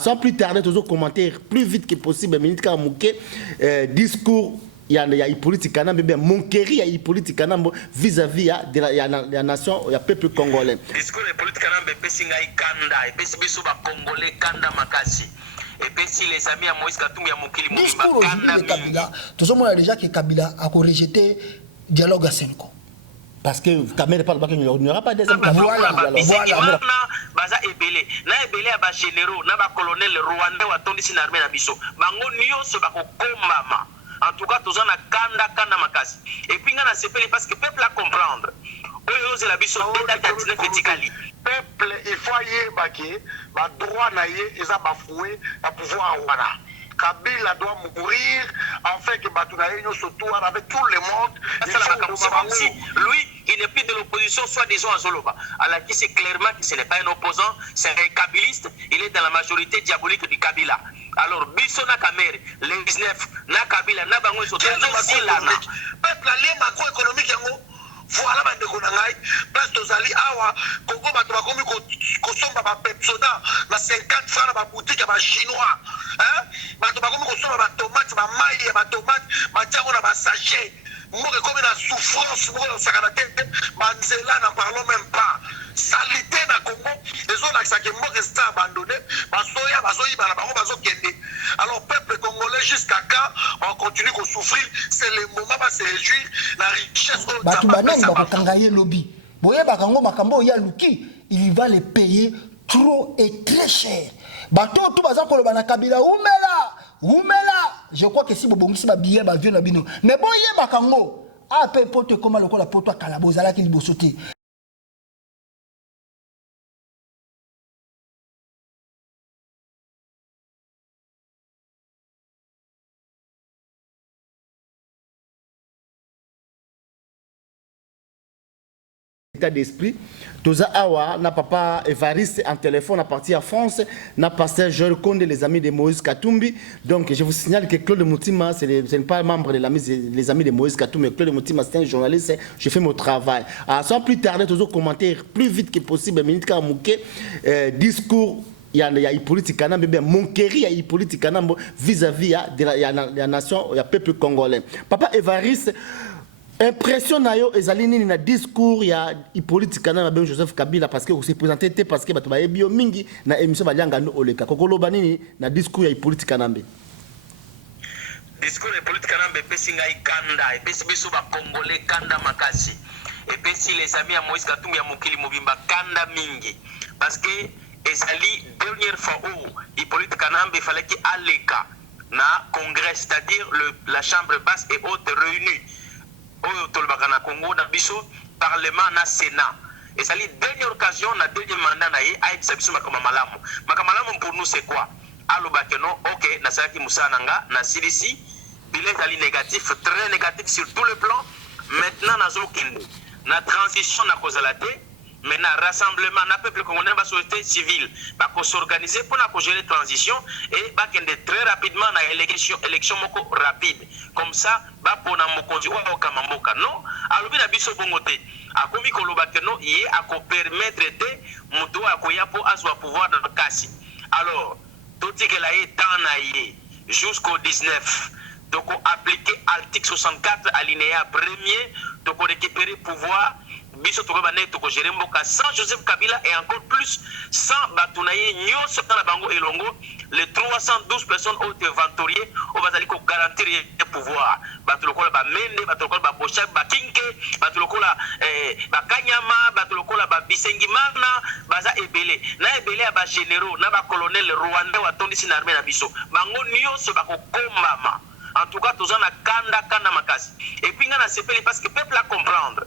Sans plus tarder, toujours commentaire plus vite que possible, minute car discours. Il y a politique mon chéri, il y a politique vis-à-vis de la nation, il y a peuple congolais. Discours de politique kanda, et puis si congolais kanda makasi. Et puis si les amis à Moïse Katumbi à Mokili Mouimba kanda Kabila, tout le monde a déjà que Kabila a rejeté dialogue à Senko. Parce que Kamel parle pas qu'il n'y aura pas des voilà. Baza ebele na ebele ya ba généraux na ba colonel rwandais wa tondisi na armée na biso bango nyonso ba kokombama. En tout cas, tous en a kanda makasi. Et puis, on a sepelé parce que le peuple a comprendre. Peuple, il faut y avoir droit à bafoué à pouvoir avoir. Kabila doit mourir afin que Batounaïno se tourne avec tout le monde. C'est comme si lui, il n'est plus de l'opposition, soit disons à Zoloba. Alors qui c'est clairement que ce n'est pas un opposant, c'est un kabiliste, il est dans la majorité diabolique du Kabila. Alors, Bisso na Kamere, les 19, na Kabila, na Bango, ils sont tous là. Peuple allié macroéconomique, voilà, place tozali awa Congo bato bakomi kosomba ba pepsoda na 50 francs na boutique ya ba chinois bato bakomi kosomba ba tomate ba maille ba tomate ba tiango na ba sachet moko comme na souffrance moko sakana tete banzela na parlons même pas salité na Congo les autres là qui moko est abandonné basoya bazoyiba na bango bazokende. Alors peuple congolais jusqu'à quand on continue de souffrir, c'est le moment de se réjouir la richesse au lobby. Il va les payer trop et très cher. Bateau tout bazan ko bana Kabila umela. Je crois que si bo bongisi ba billet ba vieux na bino. Mais bon yé bakango a pe pote comme le ko la poto kalabozala ki libosote. État d'esprit, Toza Awa, n'a papa Evariste en téléphone à partir à France, n'a pasteur Joël Konde, les amis de Moïse Katumbi. Donc je vous signale que Claude Moutima, ce n'est pas un membre de les amis de Moïse Katumbi, mais Claude Moutima c'est un journaliste, je fais mon travail. Sans plus tarder, toujours commentaire plus vite que possible, minute car discours. Il y a politique mon chéri, il y a politique vis-à-vis de la nation, il y a peuple congolais. Papa Evariste. Impression nayo ezalini na discours ya politique kana ba Joseph Kabila parce que vous se présenté parce que bato ba ebio mingi na émission balianga no oleka kokolo banini na discours ya politique kanambe discours ya politique kanambe pesi ngai kanda pesi biso ba congolais kanda makasi et pesi les amis à Moïse Katumbi ya Mokili Mouimba kanda mingi parce que ezali dernière fois où politique kanambe fallait qu'il aleka na congrès c'est-à-dire la chambre basse et haute réunie au Congo, dans le Parlement, na Sénat. Et ça c'est la dernière occasion, la dernière mandat, à exception de Makamalamu. Makamalamu pour nous, c'est quoi? Allo Bakeno, ok, na Saraki Moussa Nanga, na CDC, bilan est négatif, très négatif sur tout le plan. Maintenant, na Zokinde, na transition, na Kozalate, maintenant, rassemblement, na peuple congolais, na société civile, va s'organiser pour gérer la transition et va très rapidement na élection moko rapide. Comme ça, va pour na mokonzi wa okamamboka. Non, alobi na biso bongote. Akomi koloba que non, yé ako permettre de muto akoya po azwa pouvoir dans le kasi. Alors, tout ce que la temps na yé jusqu'au 19. Donc, appliquer article 64 alinéa 1er, donc récupérer pouvoir. Biso Togobané Toko Jeremboka sans Joseph Kabila et encore plus sans Batounaye Nyon Sotan Bango et Longo, les 312 personnes ont été ventoriées au Bazaliko garantir le pouvoir. Batulokola Bamende, Batulokola Bochak, Bakinke, Batulokola Bakanyama, Batulokola Bisengi Magna, Baza Ebele. Na Ebele à généraux, na colonel rwandais ou Tondisi Narmé Nabiso. Bango Nyon Sobako Kombama. En tout cas, tous en a kanda makasi. Et puis, on a sepelé parce que le peuple a comprendre.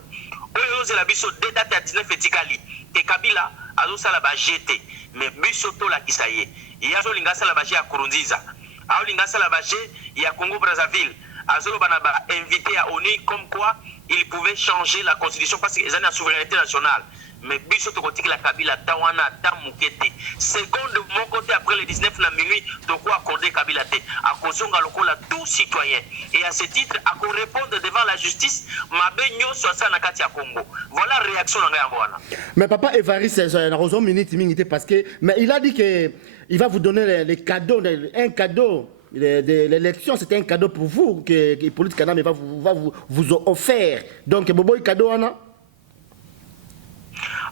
Oyo la biso de date à 19 etikali ke Kabila azo sala ba jeté mais biso to la kisaye ya zo linga sala ba je ya Kurunziza azo linga sala ba je ya Congo Brazzaville azo bana ba invité à ONU comme quoi il pouvait changer la constitution parce qu'ils ont la souveraineté nationale mais biso to kotiki la Kabila tawana tamukete seconde de mon côté après le 19 na minuit to droit accordé Kabila te akozonga lokola tout citoyen et à ce titre ako répondre devant la justice mabe nyonso asa na kati ya Congo. Voilà réaction na yango wana. Mais papa Évariste na raison minute minute parce que mais il a dit que il va vous donner les cadeaux, un cadeau de l'élection, c'était un cadeau pour vous que Hippolyte Kanambe va vous offrir. Donc bobo cadeau ana.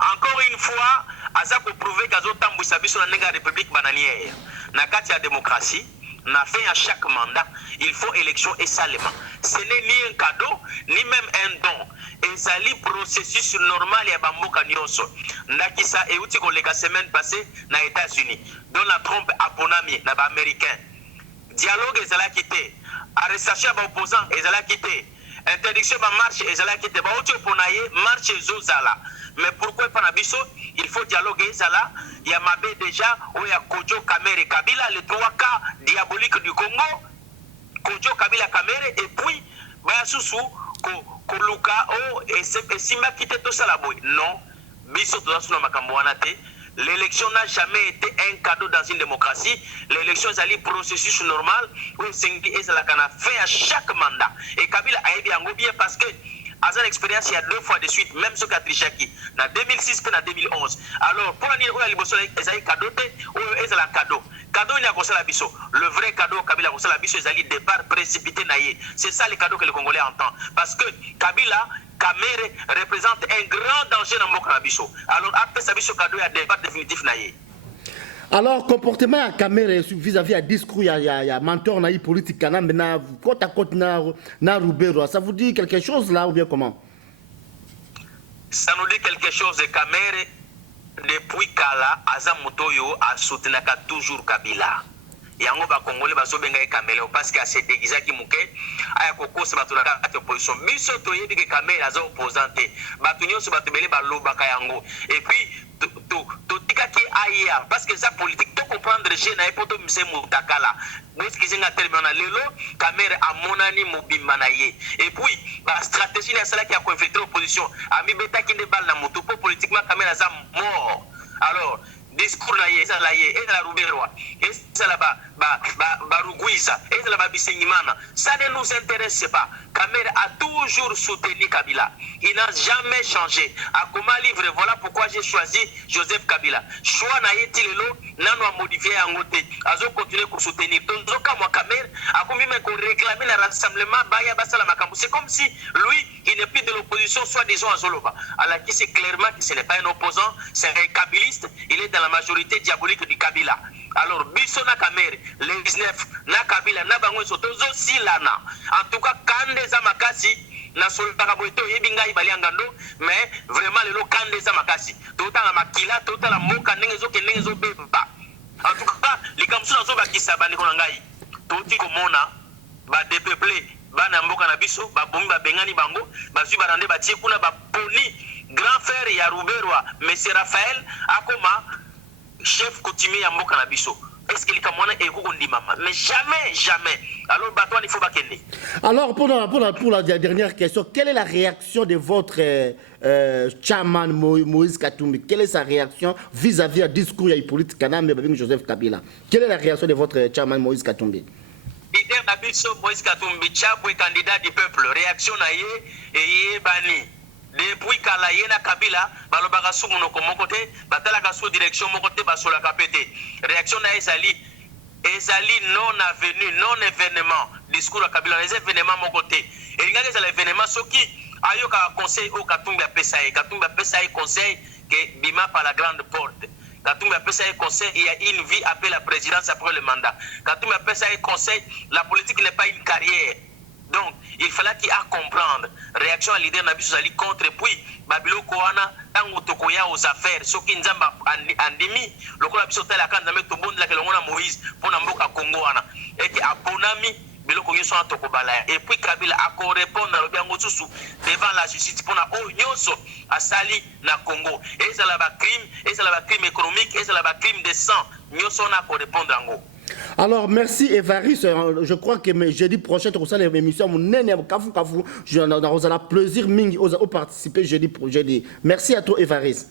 Encore une fois, aza ko prouver qu'azo tambouisa biso na nenga république bananière. Na kati ya démocratie, na fin à chaque mandat, il faut élection et salement. Ce n'est ni un cadeau, ni même un don. Et ça li processus normal ya bamboka nyonso. Ndakisa euti ko leka semaine passée na États-Unis. Dans la trompe aponami na ba américain. Dialogue ezala quitté. Arrestation ba opposant ezala quitté. Interdiction ba marche ezala quitté. Ba oti oponaye marche ezozala. Mais pourquoi pas Nabiso? Il faut dialoguer Zala. Il y a Mabé déjà, où il y a Kodjo Kamere Kabila, les trois cas diaboliques du Congo. Kodjo Kabila Kamere, et puis, Bayasusu, Koluka, oh, et Simba quitté tout ça la boue. Non, Biso Todassuna Makamouanate. L'élection n'a jamais été un cadeau dans une démocratie. L'élection est un processus normal où Sengi et Zalakana fait à chaque mandat. Et Kabila a aidé en bien parce que Azan expérience il y a 2 fois de suite, même ce qu'a Trichaki, en 2006 et en 2011. Alors, pour l'année où il y a des cadeaux, où il y a un cadeau. Cadeau, il y a un biso. Le vrai cadeau, Kabila, il y a un départ précipité. C'est ça le cadeau que les Congolais entendent. Parce que Kabila, Kamere représente un grand danger dans le Mokabiso. Alors, après ça, ce cadeau, il y a un départ définitif. Alors, comportement à Kamere vis-à-vis à discours, il y a mentor na politique Kanambe na côte à côte na Rubero. Ça vous dit quelque chose là ou bien comment? Ça nous dit quelque chose de Kamere depuis Kala Azamutoyo a soutenu toujours Kabila. Yango ba Congolais ba sobenga Kamere parce que c'est déguisé qui mouké aya kokosa ba tuna ka opposition. Biso to yebi que Kamere aza opposante. Ba tunyo so ba tebele ba loba ka yango. Et puis parce que ça politique to comprendre je na epoto mse mutakala parce que zinga terme na lelo Kamere amonani mobimba na ye et puis ba stratégie na sala qui a infiltrer opposition ami beta ki ne bal na mutu politiquement Kamere za mort. Alors discours na ye ça la ye et la Ruberwa et ça là ba Ruguiza et là ba Bisengimana ça ne nous intéresse pas. Kamere a toujours soutenu Kabila. Il n'a jamais changé. À comment livre, voilà pourquoi j'ai choisi Joseph Kabila. Choix n'a été le nano a modifié en côté. Azo continuer à soutenir. Donc quand moi Kamere a commis même qu'on réclamait le rassemblement Baya Basala Makambu. C'est comme si lui, il n'est plus de l'opposition, soit disons à Zoloba. Alors qui c'est clairement que ce n'est pas un opposant, c'est un kabiliste. Il est dans la majorité diabolique du Kabila. Alors biso na Kamere le 19 na Kabila na bango sotozo silana. En tout cas kande za makasi na soltaka boito yebinga ibali ngando mais vraiment le kande za makasi tota na makila tota la moka nengezo ke nengezo beba. En tout cas likamsu na zo bakisa bani ko ngai toti ko mona ba depeuplé bana mboka na biso ba bombi ba bengani bango ba zui barande ba tie kuna ba poni grand frère ya Ruberwa monsieur Raphaël akoma chef coutumier ya mboka na biso. Est-ce qu'il est maman? Mais jamais, jamais. Alors, Batouane, il faut pas qu'elle. Alors, pour la dernière question, quelle est la réaction de votre chairman Moïse Katumbi? Quelle est sa réaction vis-à-vis du discours Hippolyte Kanambe avec Joseph Kabila? Quelle est la réaction de votre chairman Moïse Katumbi? Leader Nabiso Moïse Katumbi, Tchabou est candidat du peuple. Réaction naïe et bani. Depuis Kala yena Kabila, balobaka sou monoko mokote, batalaka sou direction mokote basola kapete. Réaction na ezali non avenu, non événement. Discours à Kabila, les événements mokote. Et regardez ça l'événement soki ayoka conseil au Katumbi a pesaï. Katumbi a pesaï conseil que bima par la grande porte. Katumbi a pesaï conseil, il y a une vie après la présidence, après le mandat. Katumbi a pesaï conseil, la politique n'est pas une carrière. Donc, il fallait qu'il a comprendre. Réaction à l'idée Nabiso Zali contre, puis Babilo Koana, Tango Tokoya aux affaires, ce qui nous a endémie, le Kola Biso Tala Kan Namek Tobon de la Kelongona Moïse, pour Namboka Congo, et qui a Bonami, Biloko Yoso Tokobala. Et puis Kabila a répondre à l'Obiango Susu devant la justice pour na Onyoso à Sali na Congo. Et ça là crime, et ça là crime économique, et ça là crime de sang. Nyoso na ko répondre en gros. Alors, merci Évariste. Je crois que jeudi prochain, tu reçois l'émission. Vous avez plaisir de participer jeudi. Merci à toi, Évariste.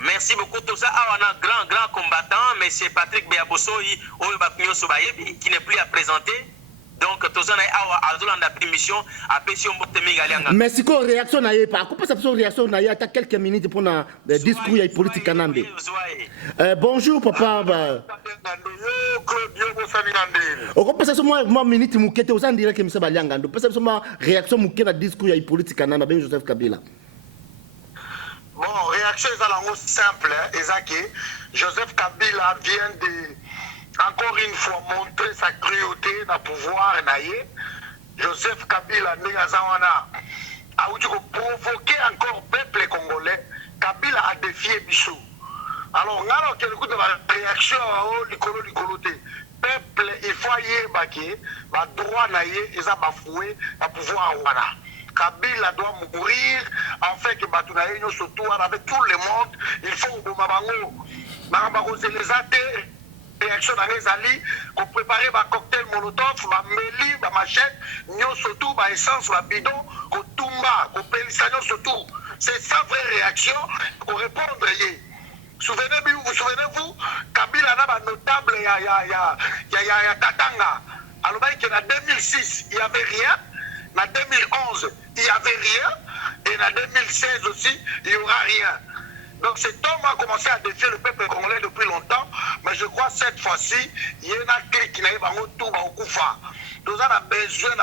Merci beaucoup. Tout ça, on a un grand combattant, M. Patrick Beabosoyi, qui n'est plus à présenter. Donc, tout ça, on a une mission à Pession Botemigalianga. Merci pour la réaction. Pourquoi ça fait réaction? Il y a quelques minutes pour le discours politique Kanambe. Bonjour, papa. On peut passer moi minute moukete aux indirects que M. Baliangando. Parce que ma réaction moukete à discours politique Kanambe avec Joseph Kabila. Bon, réaction est simple. Joseph Kabila vient de, encore une fois, montrer sa cruauté dans le pouvoir. Joseph Kabila a provoqué encore le peuple congolais. Kabila a défié Bissou. Alors, on a quelque réaction au peuple, il faut y aller, le droit est bafoué, le pouvoir. Kabila doit mourir, en fait que Batunaïno surtout avec tout le monde, il faut que Mabango les réaction dans les alliés, qu'on prépare un cocktail molotov, ma méli, ma machette, nous surtout, ma essence, ma bidon, qu'on tomba, qu'on pélissagnon surtout. C'est ça vraie réaction pour répondre. Souvenez-vous, Kabila n'a pas notable, il y a Katanga. Alors, en 2006, il n'y avait rien. En 2011, il n'y avait rien. Et en 2016 aussi, il n'y aura rien. Donc cet homme a commencé à défier le peuple congolais depuis longtemps. Mais je crois que cette fois-ci, il y a un clic qui n'a pas tout au Koufa. Nous avons besoin de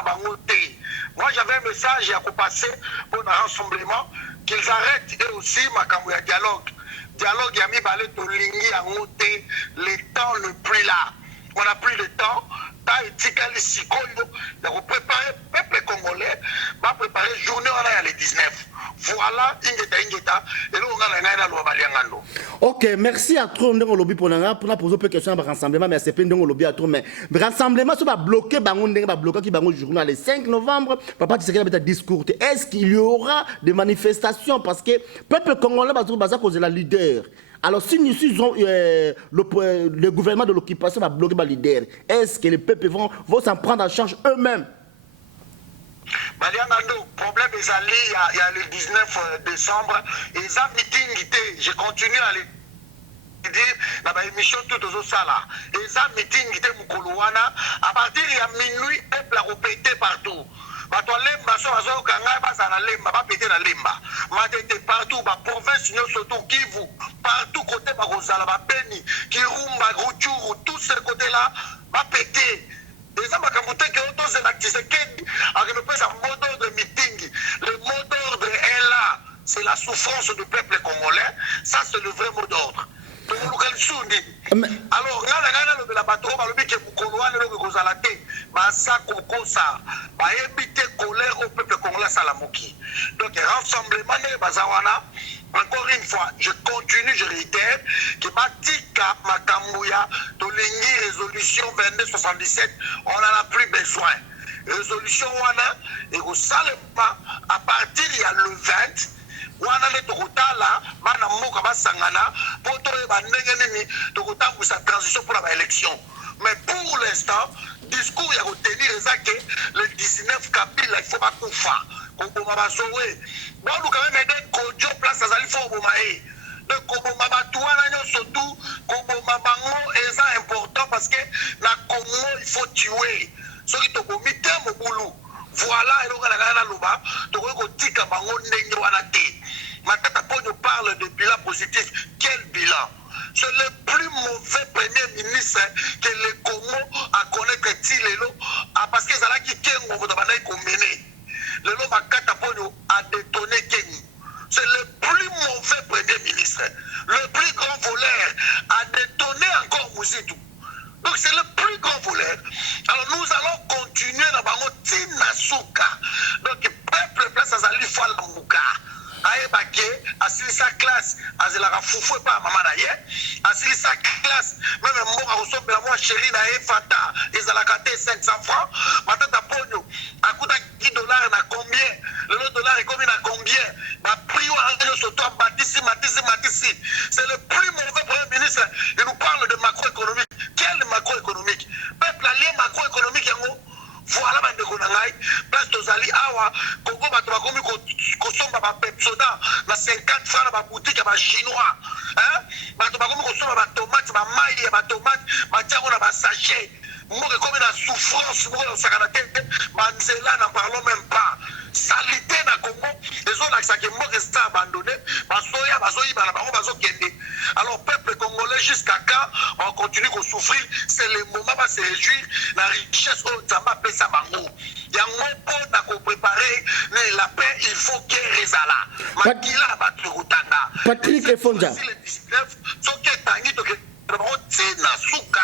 moi, j'avais un message à passer pour un rassemblement qu'ils arrêtent eux aussi ma dialogue. Dialogue, il y a mis balai to ligné à monter. Le temps n'est plus là. On n'a plus de temps. De préparer le peuple congolais, va préparer journée on a les 19. Voilà, et là on a ok, merci à trop de lobby pour poser une question de rassemblement, mais c'est pas de lobby à trop, mais rassemblement, ça va bloquer, va bloquer qui va journal le 5 novembre, papa tu sais qu'il y a un discours. Est-ce qu'il y aura des manifestations parce que le peuple congolais va cause de la leader. Alors, si nous sommes le gouvernement de l'occupation va bloquer les leaders, est-ce que les peuples vont s'en prendre en charge eux-mêmes? Le problème est allé, il y a le 19 décembre, et ça meeting, je continue à le dire dans l'émission tout aux autres là. Et ça meeting, à partir de minuit, le peuple a répété partout. Bato lemba so azo kanga basa na lemba ba péter na lemba matete partout ba province nyo surtout Kivu partout côté ba kozala ba Beni Kirumba Ruchuru tous ces côtés là ba péter les amba kamuté que auto c'est l'activité avec le pèse mot d'ordre de meeting le mot d'ordre est là c'est la souffrance du peuple congolais ça c'est le vrai mot d'ordre. Alors, la bateau, colère au peuple congolais. Donc, rassemblement, encore une fois, je continue, je réitère, que Batika Makambouya, Tolingi, résolution 2277, on n'en a plus besoin. Résolution Wana, et au Salema, à partir il y a le 20, wana le tokotala bana mboka basangana pour sa transition pour la élection. Mais pour l'instant, discours il y a retenir le 19 Kabila il faut pas koufa koboma basowe bon nous quand même aider kojo place à il faut bomae donc koboma batu wana nyoso tout koboma bango est important parce que na Congo il faut tuer ceux qui tobomite mobulu. Voilà, et donc la loba, donc on dit que Matata Ponyo parle de bilan positif. Quel bilan? C'est le plus mauvais premier ministre que le Congo a connaître Tilelo, parce que c'est là qui Kengo vous demandez qu'on mène. Le nom Matata Ponyo a détonné Kengo. C'est le plus mauvais premier ministre. Le plus grand voleur a détonné encore Mouzitou. Donc c'est le plus grand voleur. Alors nous allons continuer dans Bango Tinasuka. Donc peuple place à Zali Falamuka. Aébake, assis sa classe, Azela Foufou pas maman d'ailleurs. Assis sa classe, même Mboka ressemble à moi chérie na Fata, ils allaient gâter 500 francs. Matata Ponyo, à coût de $10 na combien? Le dollar est combien à combien? Ma prière sur toi, Matissi. C'est le plus mauvais premier ministre. Il nous parle de macroéconomique. Quel macroéconomique? Peuple allié macroéconomique, voilà, place de Zali Awa, Congo, Batobakomi, Kosomba, Pepsoda, na 50 francs, la boutique, à chinois. na basage mboka comme na souffrance mboka osakana te banzela n'en parlons même pas salité na Congo ezolakisa ke mboka eza abandonné basoya bazoyiba na bango bazokende. Alors peuple congolais jusqu'à quand on continue de souffrir? C'est le moment de se réjouir la richesse au Nzamba pesa bango yango mpona kopréparer la paix. Il faut guerre ezala makila bato kutanga Patrick Efonja soki etangi toke na suka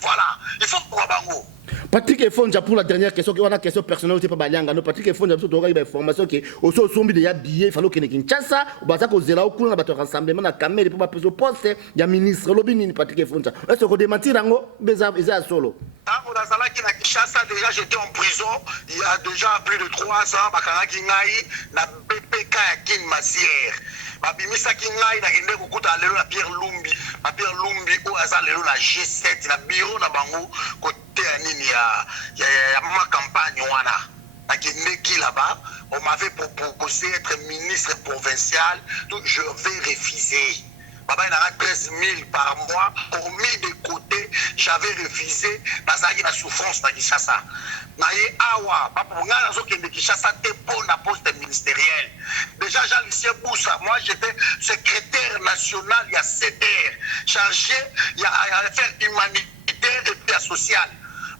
voilà il faut pour bango. Patrick Efonja pour la dernière question, qui est une question personnelle, c'est pas Balianga. Non, Patrick Efonja, parce que tu as une information qui est au sommet de billets, il faut que Kinshasa, ou bien ça, qu'on a au cours de notre rassemblement, la caméra, pour pas poser au poste, il y a ministre Lobini, Patrick Efonja. Est-ce que vous démentir en haut, Bézard solo? Quand on a Zalaki na Kinshasa, déjà j'étais en prison, il y a déjà plus de 3 ans, Bakaraki Ngai, na BPK à Kin Massière. Babimisa Kingai, na Kende Kukuta, lelo na Pierre Lumbi, au hasard, lelo na G7, na bureau na Bango, côté à Nini, il y a ma campagne, wana. Na Kende qui là-bas, on m'avait proposé être ministre provincial, donc je vais refuser. Baba, il y a 13 000 par mois, pour mis de côté, j'avais refusé, parce qu'il y a la souffrance dans Kinshasa. Naye awa, pour nga Kinshasa, t'es pour la poste ministérielle. Déjà, Jean-Lucien Boussa, moi j'étais secrétaire national, il y a CDR, chargé, il y a affaires humanitaires et puis sociales.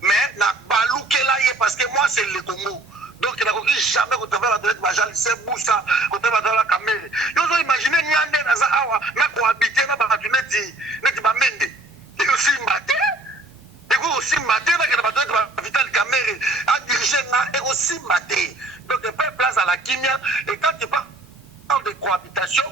Mais, na balouke là, parce que moi c'est le Congo. Donc, il n'a jamais quand on va la droite, Jean-Lucien Boussa, quand on va dans la caméra. Vous imaginez, Nyande, Nazawa, n'a cohabité, n'a pas net Bamende. Et aussi maté, et aussi maté, n'a pas de Vital Caméra, à diriger, et aussi maté. Donc, il fait place à la Kimia, et quand il parle de cohabitation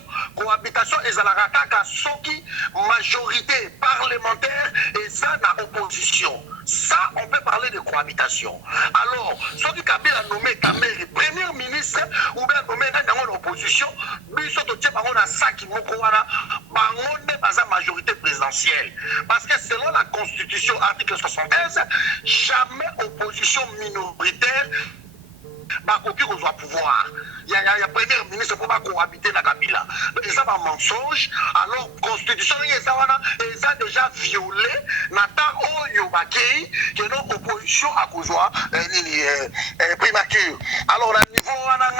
est à la rakaka, soki majorité parlementaire et ça dans opposition. Ça, on peut parler de cohabitation. Alors, soki Kabila nommé Kamere premier ministre ou bien nommé dans l'opposition, biso to tie bango na saki moko wana, bango ne baza majorité présidentielle. Parce que selon la Constitution, article 75, jamais opposition minoritaire bakoki kozwa pouvoir. Il y a premier ministre pour pas cohabiter la Kabila. Et ça va mensonge. Alors constitution est déjà violé. Nata oyo bakei que non opposition à kozwa primature. Alors au niveau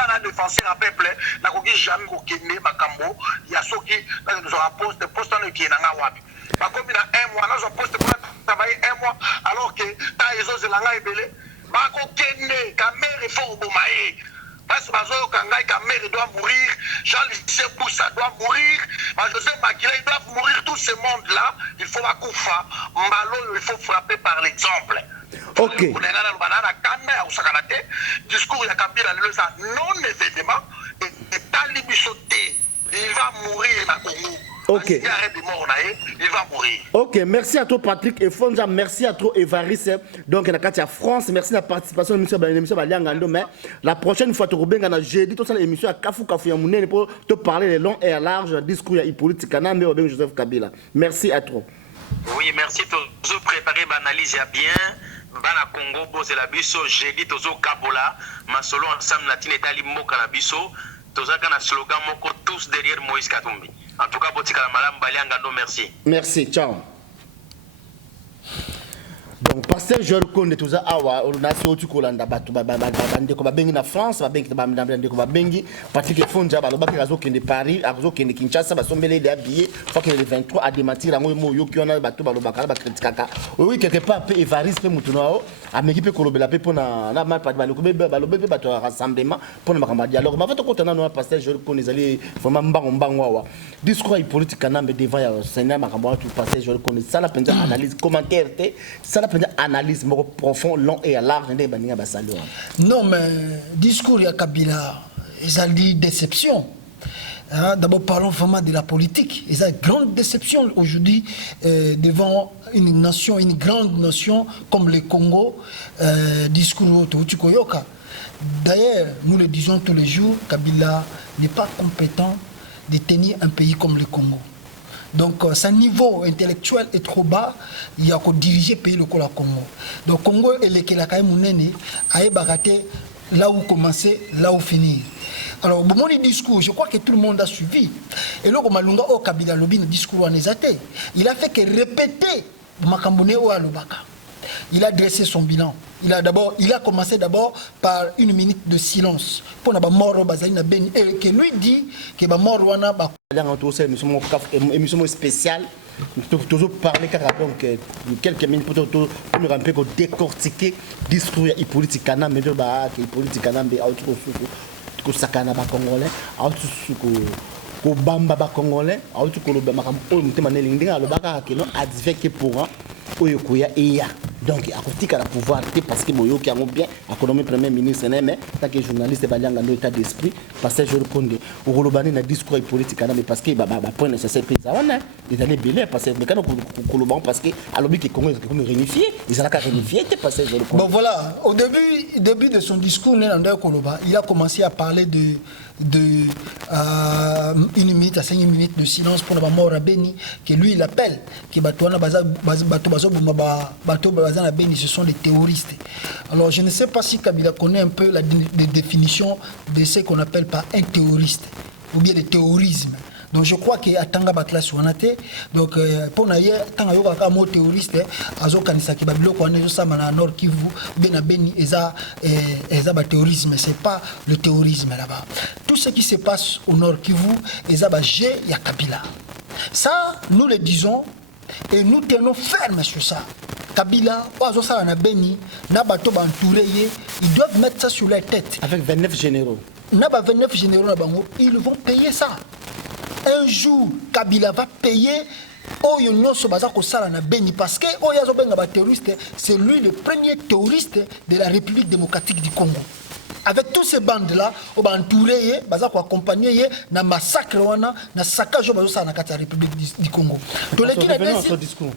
na défenseur à peuple na koki jamais kokende makambo ya soki nous aura poste en qui na wapi. Ba comme na 1 mois na zo poste pour travailler 1 mois alors que ta ezo zelanga ebele. Bako kende Kamere faut bomae parce que bazo kangai Kamere doit mourir, Jean-Lucien Boussa doit mourir, José Makila il doit mourir, tout ce monde là il faut bakoufa mbalo il faut frapper par l'exemple. OK. On est là dans banana Kamere usakanate discours ya Kabila le ça non événement et talibisoté il va mourir na Congo. OK. Il va mourir. OK, merci à toi Patrick Efonja, merci à toi Évariste. Donc la Katia France, merci de la participation à l'émission Baliangando, mais la prochaine fois tu reviens dans jeudi toute l'émission à Kafu ya Mounene pour te parler les longs et à large discours ya politique Kanambe ou Joseph Kabila. Merci à toi. Oui, merci toujours préparer l'analyse bien. Bana Congo bosse la biso jeudi tozo Kabola, masolo ensemble latine etali moka na biso, toza kana slogan moko tous derrière Moïse Katumbi. En tout cas, Botikala Malam Baliangando, merci. Merci, ciao. Donc, pasteur Joël Konde, tout ça, on a fait autre Kolanda, Babengi na France, Babengi Patrick Efonja, Balobaki Razo Kende Paris, Razo Kende Kinshasa, Basombele de habillé, faut qu'il y ait 23 à démentir, la moyo yoki on a bateau Balobaka, Bakritikaka. Oui, quelque part, Évariste peut moutonao, à m'équiper Kolobela, pour na mal pas de Balobé, bateau rassemblement, pour le Makamadi. Alors, ma fait au contenant, nous, pasteur Joël Konde, ils allaient vraiment mbangwawa. Discours politique, Kanambe devant le Seigneur Makamadi, tout pasteur Joël Konde, ça la peine analyse, commentaire, ça la analyse profond, long et à large. Non, mais discours de Kabila, ils ont dit déception. D'abord, parlons vraiment de la politique. Ils ont une grande déception aujourd'hui devant une nation, une grande nation comme le Congo. Discours de Tukoyoka. D'ailleurs, nous le disons tous les jours, Kabila n'est pas compétent de tenir un pays comme le Congo. Donc, son niveau intellectuel est trop bas, il y a qu'à diriger le pays le Congo. Donc, Congo et le Kélakaï Mounene a baraté là où commencer, là où finir. Alors, mon discours, je crois que tout le monde a suivi. Et là, Malunga au Kabila Lobi, le discours en est il a fait que répéter Makambone ou Alobaka. Il a dressé son bilan. Il a commencé d'abord par une minute de silence pour na ba mort bazali ben et que lui dit que ba mort wana ba émission spéciale toujours parler car donc quelques minutes pour nous un peu décortiquer discours politique kana mais ba politique kana be auto ko sakana ba congolais auto ko bamba ba congolais auto ko lo ba makam o mutema ne linga lo baka ke no adveke pour oyo kuya iya donc à côté à pouvoir parce que boyo qui a bien économie premier ministre mais tant que journaliste balianga no état d'esprit parce que je reconnais au rolobani na discours politique mais parce que ba point nécessaire prise wana ils allaient belé parce que mais quand koloban parce que alobi que Congo comme réunifié ils allaient réunifier parce que je reconnais. Bon voilà, au début de son discours Nélanda Koloba, il a commencé à parler de une minute à 5 minutes de silence pour la mort à Beni que lui il appelle que Batouana Beni ce sont des terroristes. Alors je ne sais pas si Kabila connaît un peu la définition de ce qu'on appelle par un terroriste ou bien le terrorisme. Donc je crois qu'il y a tanga batla suanate donc pour naïe tanga yoga kamo terroriste azo kanisa ki babilo ko ne zo na Nord Kivu bena Beni eza ba terrorisme, c'est pas le terrorisme là-bas. Tout ce qui se passe au Nord Kivu eza ba G ya Kabila. Ça nous le disons et nous tenons ferme sur ça. Kabila ozo sala na Beni na bato ba entouré ils doivent mettre ça sur leur tête avec 29 généraux. Na ba 29 généraux na bango, ils vont payer ça. Un jour, Kabila va payer Oyo Nyonso Baza Kosala na Beni parce que Oyo Benga terroriste, c'est lui le premier terroriste de la République démocratique du Congo. Avec tous ces bandes-là, on va entourer, Baza ko accompagner na massacre wana, na saccage Baza Sala na la République du Congo. Donc les qui discours.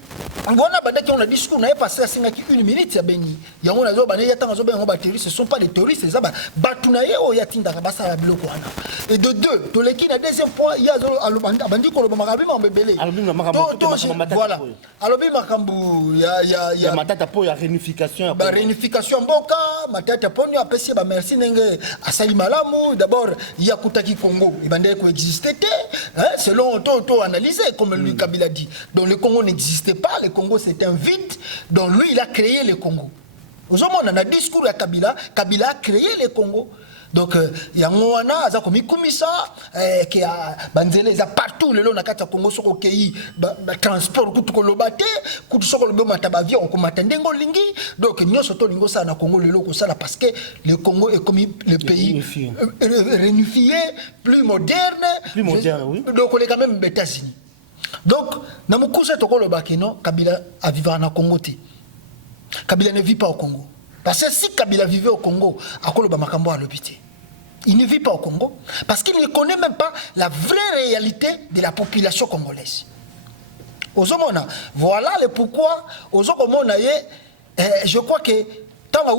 On a bandaki on a discours n'a passé à 5 une minute ya Beni. Ya on a zo bané ya tanga zo benga ba terroristes, ce sont pas des terroristes, c'est ça ba batunaye o ya tinda ka basa biloko wana. Et de deux, to leki na deuxième point, il y a alobanda bandi ko lo makabi ma mbebele. Voilà. Alobi makambu ya matata po ya réunification. Ba réunification mboka, matata po ni apesi ba merci nenge asali malamu. D'abord, il y a Kutaki Congo, il bandé ko existait selon to analysé comme lui Kabila dit. Donc le Congo n'existait pas, le Congo c'était un vide, donc lui il a créé le Congo. Aux hommes on a un discours à Kabila, Kabila a créé le Congo. Donc yangoana aza komi kumisa qui a banzele za partout le long na kata Congo soko kei ba transport kutu ko lobate kutu soko lobe mata ba avion ko matendengo lingi donc nyoso to lingo sa na Congo le loko sala parce que le Congo est comme le pays réunifié, plus moderne, oui. Donc on est quand même États-Unis. Donc na mukusa to ko lobake non Kabila a vivre na Congo té. Kabila ne vit pas au Congo. Parce que si Kabila vivait au Congo, il ne vit pas au Congo parce qu'il ne connaît même pas la vraie réalité de la population congolaise. Voilà le pourquoi je crois que tant que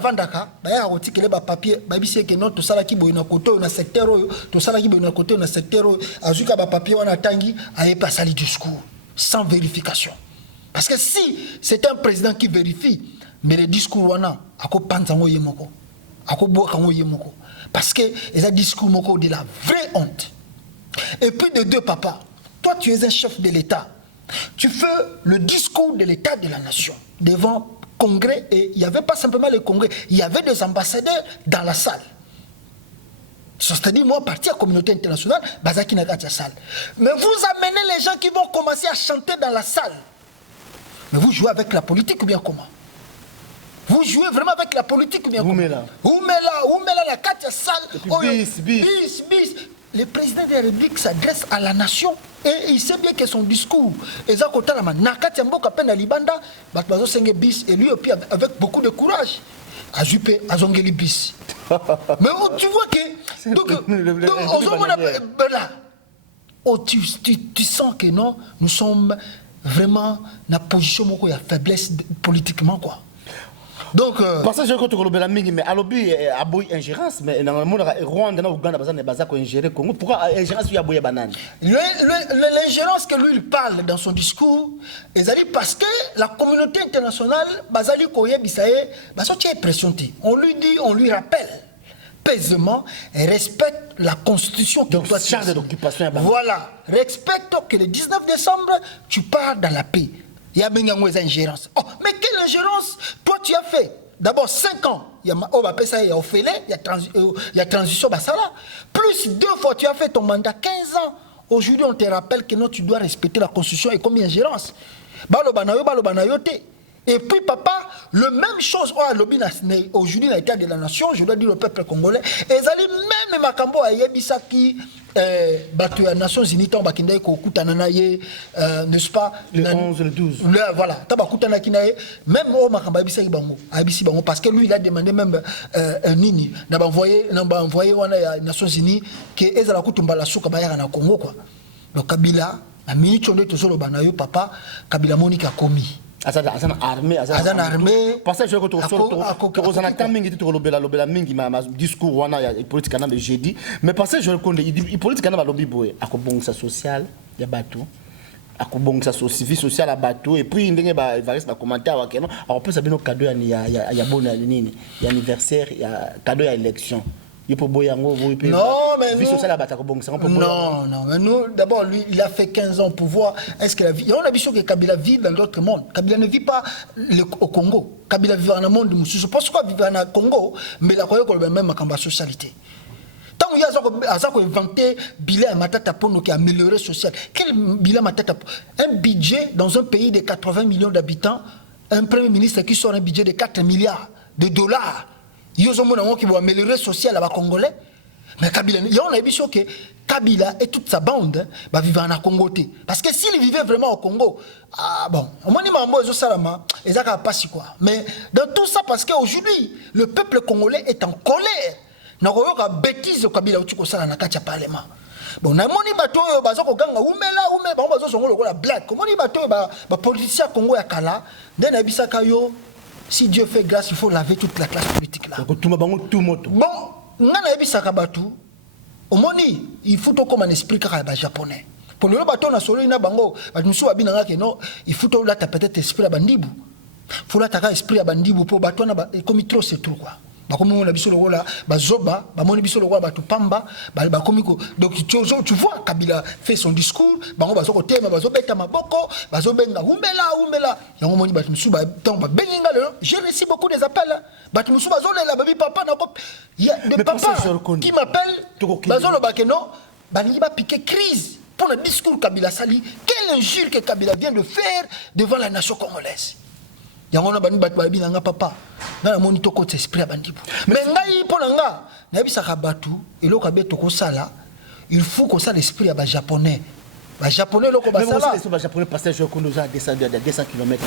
vandaka papier que non tout ça là qui boyna côté na secteur tout ça là qui boyna côté na secteur azuka ba papier wana tangi aye pas sali discours sans vérification. Parce que si c'est un président qui vérifie, mais le discours wana ako panzango yemoko ako bokango yemoko parce que les discours moko de la vraie honte. Et puis de deux, papa, toi tu es un chef de l'État, tu fais le discours de l'État de la nation devant Congrès et il n'y avait pas simplement le Congrès, il y avait des ambassadeurs dans la salle. C'est-à-dire, moi, parti à la communauté internationale, Bazaki n'a pas de salle. Mais vous amenez les gens qui vont commencer à chanter dans la salle. Mais vous jouez avec la politique ou bien comment? Vous jouez vraiment avec la politique ou bien comment? Oumela, la Katia salle. Bis. Le président de la République s'adresse à la nation et il sait bien que son discours est à côté de la Nakatia Mboka Pena Libanda, Batbazo Senge bis et lui avec beaucoup de courage. Ajupé, Azongeli bis. Mais tu vois que. Donc, tu sens que non, nous sommes vraiment dans la position où il y a faiblesse politiquement quoi. Donc parce que je crois que le mingi mais alobi aboy ingérence mais dans le monde Rwanda na Uganda bazana bazako ingérer Congo. Pourquoi ingérence y aboy banane? L'ingérence que lui il parle dans son discours, ezali parce que la communauté internationale bazali koyebisaye basotia pression. On lui dit, on lui rappelle paisément et respecte la constitution. Donc charge d'occupation. Voilà, respecte que le 19 décembre tu pars dans la paix. Il y a bien une ingérence. Oh, mais quelle ingérence toi tu as fait? D'abord 5 ans, il y a il y a transition basala. Plus 2 fois tu as fait ton mandat 15 ans. Aujourd'hui on te rappelle que non, tu dois respecter la constitution et comme ingérence. Et puis papa, le même chose aujourd'hui dans l'état de la nation, je dois dire au peuple congolais, et zali même makambo a yebisaki batu ya Nations Unies tant bakindai ko kutana na ye, n'est-ce pas, le 11 le 12. Voilà, taba kutana kinaye même au makambo yebisaki bango, abisi bango parce que lui il a demandé même nini na ba envoyer wana ya Nations Unies que ezala kutumba la suka bayaka na Congo quoi. Donc Kabila na minute onde tozolo banayo papa Kabila Monica komi Azana armée, azana armée. Parce que je retrouve on a quand même dit que lobela mingi ma discours wana ya politique na jeudi mais parce que je reconnais il politique na lobby boy akobongisa social ya bateau akobongisa vie sociale à bateau et puis ndenge ba va rester ba commentaire wa keno alors peut ça bien cadeau ya bon nini ya anniversaire ya cadeau ya élection. Non, mais nous, d'abord, lui, il a fait 15 ans au pouvoir. Est-ce qu'il a vu? On a vu que Kabila vit dans d'autres mondes. Kabila ne vit pas au Congo. Kabila vit dans un monde de Moussou. Je pense qu'il vit dans le Congo, mais il a même la socialité. Tant qu'il y a inventé bilan matata pour qui améliorer social. Quel bilan matata? Un budget dans un pays de 80 millions d'habitants, un premier ministre qui sort un budget de 4 milliards de dollars. Ils ont qui vont améliorer le social à la Congolais. Mais Kabila, il y a un que Kabila et toute sa bande vivent en Congo. Parce que s'ils vivaient vraiment au Congo, bon, ils n'ont pas si quoi. Mais dans tout ça, parce qu'aujourd'hui, le peuple congolais est en colère. Il y a une bêtise de Kabila où tu as dans le Parlement. Bon, na moni bato bazo ko ganga umela ba bazo songo lokola black. Moni bato ba politicien Congo ya kala, den abisa kayo. Si Dieu fait grâce, il faut laver toute la classe politique là. Bon, ngana ebisaka batu. Omoni, il faut to comme un esprit kaka japonais. Pour le bateau na solo ina bango, batusu babinanga ke non, il faut to la peut-être esprit ya bandibu. Faut la taka esprit ya bandibu pour bateau na comme trop c'est trop quoi. Bakomo na biso lokola bazoba, bamoni biso lokola batu pamba, bakomiko. Donc tu vois Kabila fait son discours, bango bazoko tema bazobeta maboko, bazobenga umela. Yango moni batu musu ba tant ba beninga le. J'ai reçu beaucoup des appels. Batu musu bazolela babi papa na ko. Il y a des papas qui m'appellent bazolo bakeno, bani ba piquer crise pour le discours Kabila Sali. Quelle injure que Kabila vient de faire devant la nation congolaise. Yango na bani bat babi nanga papa na moni to ko esprit ya bandibu mais ngai pona nga na bisaka batu eloko beto ko sala il faut que ça l'esprit ya ba japonais loko ba sala mais japonais passer je connais à 200 km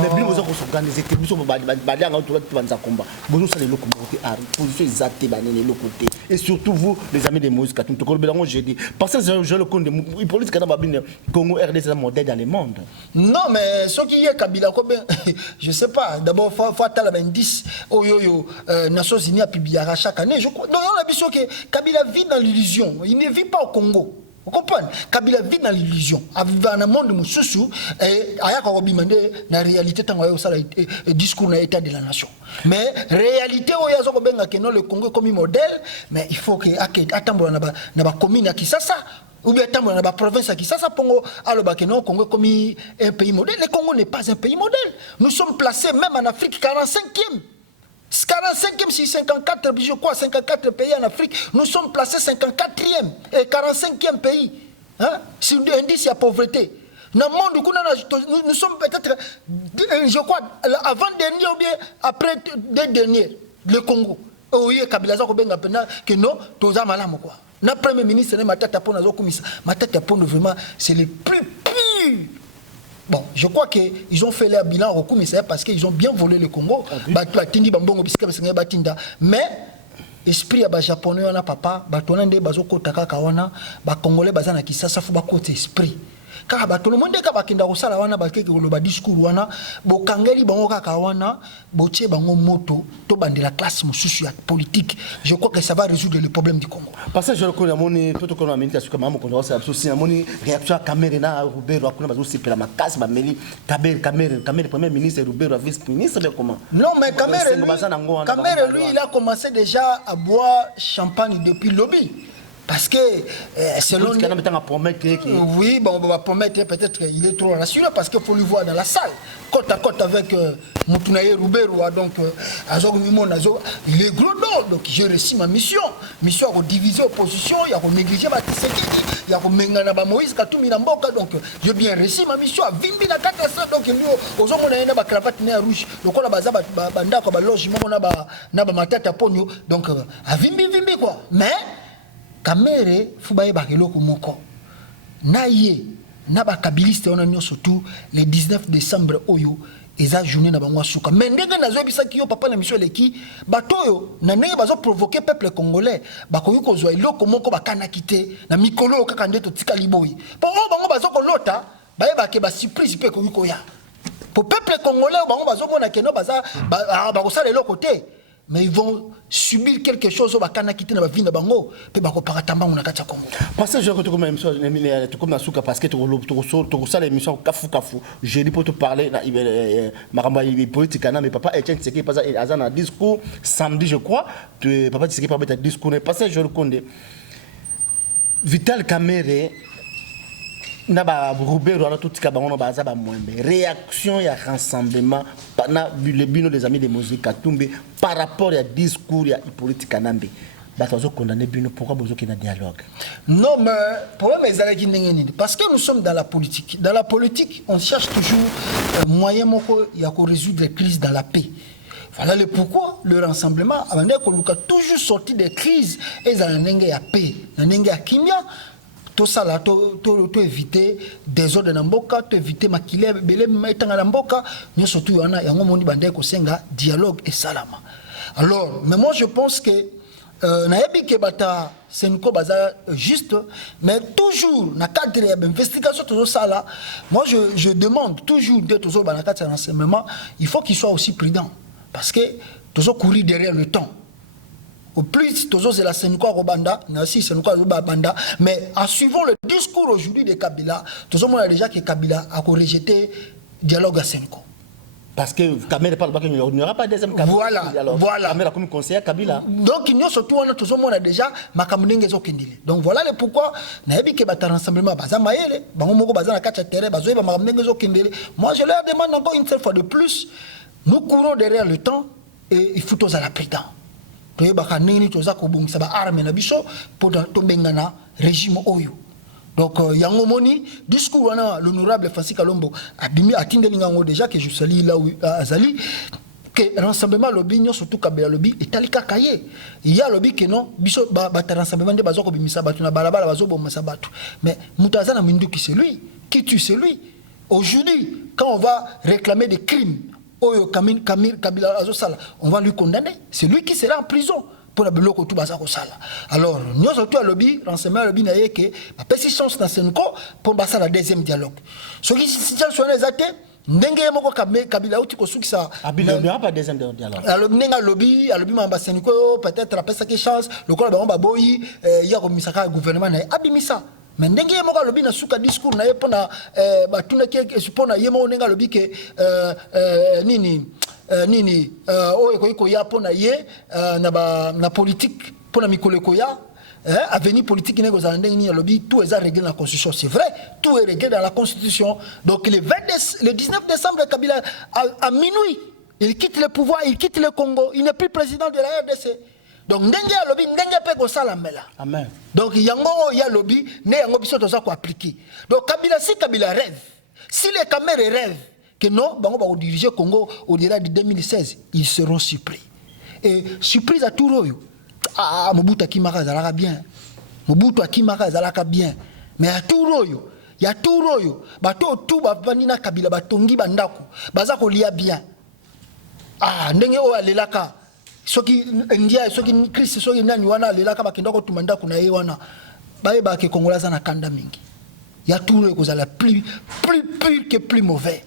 mais bien vous ko s'organiser te biso ba nga to banza combat bozo sala loko moté ar position exacte banene loko te et surtout vous les amis de Moïse Katumbi to ko belango jeudi parce que je le connais il politique na babine Congo RDC c'est modèle dans le monde. Non mais ce qui est Kabila ko je sais pas d'abord faut attendre 10 oyoyo Nations Unies a publié chaque année je crois. Non on a vu que Kabila vit dans l'illusion, il ne vit pas au Congo. Vous comprenez? Kabila vit dans l'illusion. Il vit dans un monde de Moussoussou et il y a la réalité dans le discours de l'état de la nation. Mais réalité, le Congo comme un modèle, mais il faut que la commune à Kisasa ou bien la province à Kisasa pour le Congo comme un pays modèle. Le Congo n'est pas un pays modèle. Nous sommes placés même en Afrique 45e. 45e sur 54, je crois, 54 pays en Afrique, nous sommes placés 54e et 45e pays. Hein? Sur l'indice, il y a pauvreté. Dans le monde, nous sommes peut-être, je crois, avant-dernier ou bien après des derniers, le Congo. Oui, Kabila Zakobenga que non, tous les malades quoi. Notre premier ministre, vraiment, c'est le plus pur. Bon, je crois qu'ils ont fait leur bilan au commissaire parce qu'ils ont bien volé le Congo. Mais esprit ya japonais na papa batonande bazoko taka kawana ba congolais bazana kisasa fu ba côté esprit kaka bato le monde ka bakenda ko sala wana bakeke ko ba discours wana bokangeli bango kaka wana botie bango moto to bandela classe mosusu ya politique. Je crois que ça va résoudre le problème du Congo. Parce que je reconnais moni tout ko na minute sur kama ko na aussi moni réaction Kamere na Roubero akuna bazo sipela makasi ba meli Kamere premier ministre Roubero vice ministre mais comment? Non mais Kamere lui il a commencé déjà à boire champagne depuis lobby. Parce que selon oui, bon, on va promettre peut-être qu'il est trop rassuré parce qu'il faut lui voir dans la salle côte à côte avec Moutunaye Roubero. Donc il est gros dos, donc j'ai réussi ma mission à diviser l'opposition, il y a négliger ma Tshisekedi, il y a Mengana Moïse Katumbi Namboka, donc j'ai bien réussi ma mission à Vimbi na Katasa, donc nous aux hommes on a une cravate rouge, donc on a baza banda quoi logement on a ma tête à pogno, donc à Vimbi quoi, mais Kamere fubaye bakeloko moko naye na ba kabiliste on a surtout le 19 décembre oyo eza journée na bango suka mais ndenge nazo bisaki yo papa na mission leki batoyo na ndenge bazo provoquer peuple congolais bakoyi kozwa eloko moko bakana kite na mikolo kaka ndeto tika liboyi po bango bazo kolota baye bake ba surprise pe koyi koya pour peuple congolais bango bazo mona keno baza ba kosala eloko te. Mais ils vont subir quelque chose au bakana quitter na vie na bango pe bako paratamba on a katia Congo. Parce que je retrouve comme émission comme na suka parce que tu ça l'émission kafu je dis pour te parler na maramba politique na mais papa Etienne Tshisekedi pas azana discours samedi je crois papa Tshisekedi pas mettre discours parce que je le connais Vital Kamere na ba Roubero na tout tika bango baza ba mwembe réaction ya rassemblement na le bino des amis de musique Katumbi par rapport à discours ya politique Kanambe bazo condamner bino pourquoi bozo ki na dialogue. Non mais problème ezalaki ndenge nini parce que nous sommes dans la politique on cherche toujours moyen moko ya ko résoudre les crises dans la paix. Voilà le pourquoi le rassemblement abandé ko luka toujours sorti des crises et za ndenge ya paix na ndenge ya kimia. Tout ça là, tu éviter des ordres de Namboka, tu éviter makile, belé, maïtanga Namboka, nous surtout y en a, moni bandé ko senga dialogue et salama. Alors, mais moi je pense que naebi ke bata senko baza juste, mais toujours na cadre d'investigation tout ça là, moi je demande toujours de toujours banakata renseignement, il faut qu'il soit aussi prudent parce que toujours courir derrière le temps. Au plus, toujours c'est la Sénégal Robanda, aussi Sénégal Robanda, mais en suivant le discours aujourd'hui de Kabila, toujours on a déjà que Kabila a rejeté le dialogue à Sénégal. Parce que Kamere parle pas qu'il n'y aura pas de deuxième Kabila. Voilà. Kamere comme conseiller Kabila. Donc il y a surtout toujours on a déjà Makamundenge Zokindile. Donc voilà le pourquoi naebi ke bata rassemblement baza mayele, bango moko baza na kacha terre, bazo ba Makamundenge Zokindile. Moi je leur demande encore une seule fois de plus, nous courons derrière le temps et il faut tous à la prudence. Toyebaka nini toza ko bungisa ba arme na biso pour tombenga na régime oyo. Donc yango moni discours wana l'honorable Francis Kalombo abimi atindeli ngango déjà que je salue là où azali que rassemblement lobby nyo surtout Kabila lobby etalika kaye. Il y a lobby que non biso ba rassemblement de bazoko bimisa batu na balabala bazo bomasa batu. Mais mutaza na minduki c'est lui qui tue c'est lui. Aujourd'hui quand on va réclamer des crimes Kabila Azosala, on va lui condamner. C'est lui qui sera en prison pour la biloko tout basa sala. Alors, nous surtout à lobby, renseignement lobby na yeke, la persistance dans Senko pour basa la deuxième dialogue. Ce qui situation les athées, ndenge moko Kabila uti ko suki sa. Il n'y aura pas deuxième dialogue. Alors nenga lobby mamba Senko peut-être la pesa qui chance, le col ba boyi ya ko misaka gouvernement na abimisa. Mais ndenge moka lobi na suka discours na yepona batuna ke supona yemo nenga lobi ke nini oyo ko ya pona ye na politique pona mikolo ko ya avenir politique nego za ndenge ni lobi tout est réglé dans la constitution. C'est vrai, tout est réglé dans la constitution. Donc le 19 décembre Kabila à minuit, il quitte le pouvoir, il quitte le Congo, il n'est plus président de la RDC. Donc ndenge ya lobby ndenge pe ko sala mela. Amen. Donc yango ya lobby ne yango biso toza ko appliquer. Donc Kabila rêve. Si les caméras rêvent que non bango ba diriger Congo au-delà de 2016, ils seront surpris. Et surprise à tout royo. Ah Mobutu Akimaka zalaka bien. Mobutu Akimaka zalaka bien. Mais à tout royo, il y a tout royo. Bato tout ba vanina Kabila batongi bandako. Baza ko lia bien. Ah ndenge o alelaka soki India soki Christ soki nani wana lelaka bakenda ko tumanda kuna ye wana baye ba ke Kongola za na kanda mingi ya tourner cause la plus que plus mauvais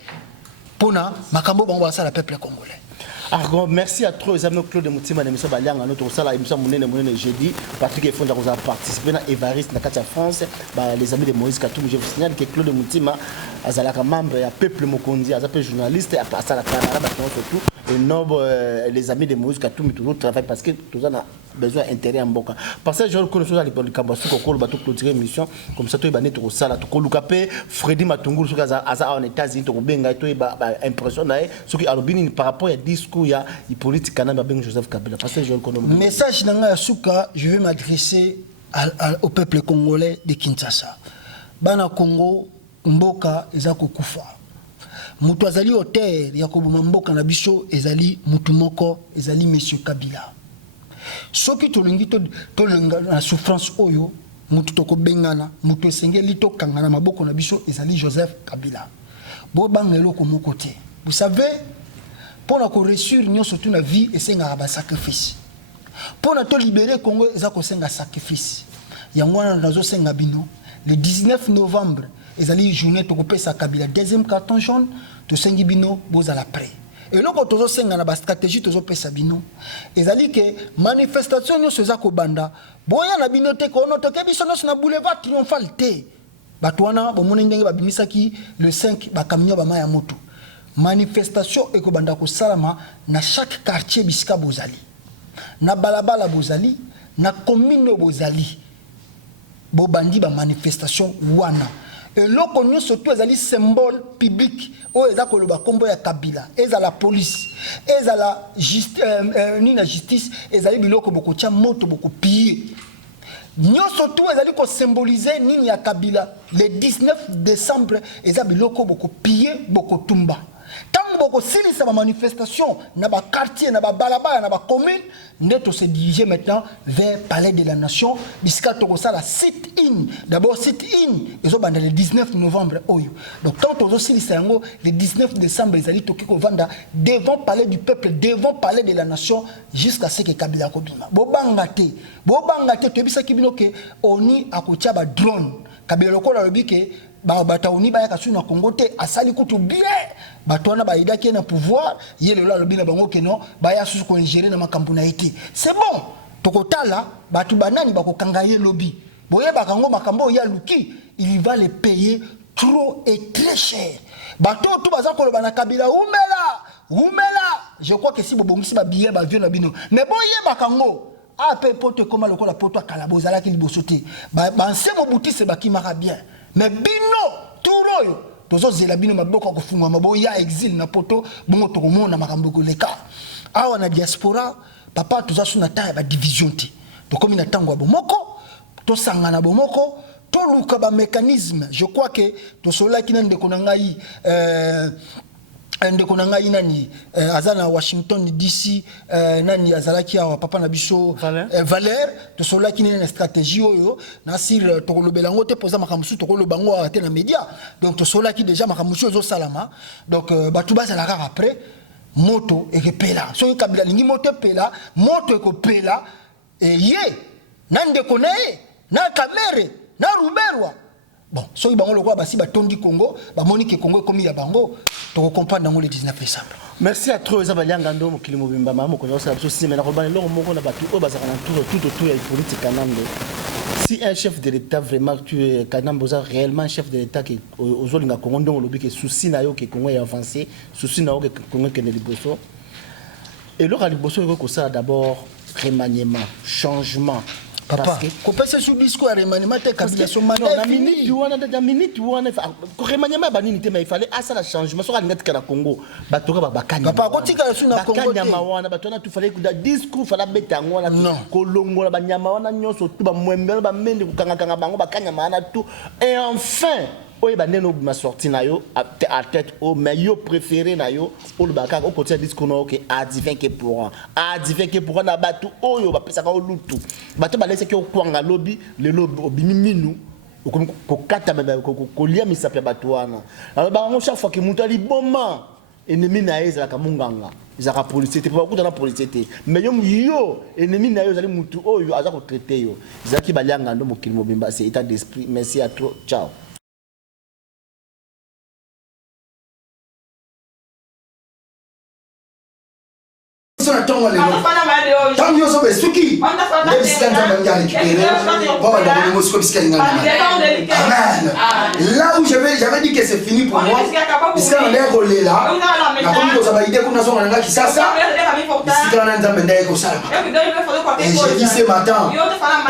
pona makambo bango ça la peuple congolais. Alors, merci à tous les amis Claude Moutima de Missa Balianga notre salle émission monene jeudi Patrick Efonda vous a participé na Evariste na Katia France les amis de Moïse Katumbi je vous signale que Claude Moutima azalaka membre ya peuple mokonzi azape journaliste à passer la caméra surtout et noble les amis de Moïse Katumbi toujours travaillent parce que tout ça a besoin d'intérêt en boka parce que je reconnais ça les Kambasu ko ko bato clôturer émission comme ça to ba neto sala to ko lukape Freddy Matungulu so kaza en États-Unis to benga to ba impression na ce qui alobini par rapport à discours ya politique kanamba ben Joseph Kabila parce que je reconnais message nanga suka je vais m'adresser au peuple congolais de Kinshasa bana Congo mboka ezako kufa mutu azali hotel ya koboma mboka na biso ezali mutu moko ezali monsieur Kabila soki tolingi to na souffrance oyo mutu toko bengana mutu esengeli to kangana maboko na biso ezali Joseph Kabila bo bangelo ko moko te vous savez pour la réussir nyonso tu na vie esenga ba sacrifice pour na to libérer Congo ezako senga sacrifice yango na nazo senga bino le 19 novembre ezali journée to kopesa Kabila deuxième carton jaune to sengi bino bozala prêt et loko tozo senga na ba stratégie tozo pesa bino ezali que manifestation nyonso ezako banda boya na bino te ko no to ke biso nyonso na boulevard triomphal te batwana bomona ndenge babimisaki le 5 ba camion ba maya moto manifestation ekobanda ko salama na chaque quartier bisika bozali na balabala bozali na commune bozali bobandi ba manifestation wana et loko nyonso to ezali symbole public o eza koloba kombo ya Kabila eza la police eza la justice ezali biloko bokotia moto bokopie nyonso to ezali ko symboliser nini ya Kabila le 19 décembre eza biloko bokopie bokotumba tant boko silisa ba manifestation na ba quartier na ba balabala na ba commune ndeto se diriger maintenant vers palais de la nation bisika to ça la sit in d'abord sit in ezo banda le 19 novembre oyo donc tant to silisa yango le 19 décembre ezali toki ko vanda devant palais du peuple devant palais de la nation jusqu'à ce que Kabila ko bima bo bangate to bisaki bino ke oni akotia ba drone Kabila lokola lobi ke bataoni bayaka suna Congo te asali kutu bien batwana baidaki na pouvoir yele lo lobi na bango ke non baya susu ko ingérer na makambo na été c'est bon tokotala batu banani bakokanga ye lobi boye bakango makambo ya luki il va les payer trop et très cher bato tout baza ko loba na Kabila umela je crois que si bobongisi ba billet ba vieux na bino mais boye bakango ape pote koma lokola poto kala bozala ki libosote ba nsemo butise bakimaka bien mais bino turoyo tozo zela bino maboko ko fungwa mabo ya exil na poto bongo to komona makambo ko leka awa na diaspora papa toza suna ta ba division ti to komi na tango ya bomoko to sangana bomoko to luka ba mécanisme je crois que to sola kinande ko ngai ndeko na ngai nani azana Washington DC nani azalaki ya papa na biso Valère to sola kini na stratégie oyo na sir to kolobela ngo te poza makamusu to koloba ngo ate na média donc to sola ki déjà makamusu zo salama donc batu bazala ka après moto ekepela so Kabila lingi moto pela moto ekopela ye na ndeko na ye na kamere na ruberwa. Bon, so ils bango ba si ba tondi Congo, ba monique Congo comme ya bango, to comprendre dans le 19 décembre. Merci à tous les abalianga ndo mokili mobimba mamo ko ça aussi mais na robana lo moko na batu o bazaka na tout ya politique kanambe. Si un chef de l'état vraiment tu es kanambe za réellement chef de l'état qui ozolinga Congo ndo lobi ke souci na yo ke Congo est avancé, souci na yo ke Congo ke ne liboso. Et le liboso ko ça d'abord remaniement, changement. Papa, qu'on passe sous discours à remaniement, Kabila son mandat. Non, la minute remaniement banini te mais il fallait ça la changement sur la na Congo. Batoka bakanya. Papa, quand tu es sur na Congo. Bakanya wana batona tu fallait que discours fallait beta ngona kolongola banyama wana nyonso tu ba mwembela ba mende kukanga kanga bango bakanya mana tout et enfin oye baneno ma sorti na yo à tête au meilleur préféré na yo au baka au côté discours no que adivin que pour na batu oyo ba pesa ka lutu batu ba laisse que kwanga lobby le lobby obimi minu ko kata ko lia misape batu wana alors ba chaque fois que mutali boma ennemi na ezala ka munganga ezaka police te pas na police te mais yo ennemi na yo zali mutu oyo aza ko traiter yo zaki balianga ndo mokili mobimba c'est état d'esprit merci à toi ciao. na tongo lelo. Fana ma de hoje. Tango yoso besuki. On t'a fait la Bisika nzamba ngali récupérer. Bon, on va musiko bisika ngana. Amen. Là où j'avais dit que c'est fini pour moi. Bisika na rolé là. Na komi ko zaba idée kuna zonga nga kisasa. Bisika na nzamba ndaye ko sala. Et j'ai dit ce matin.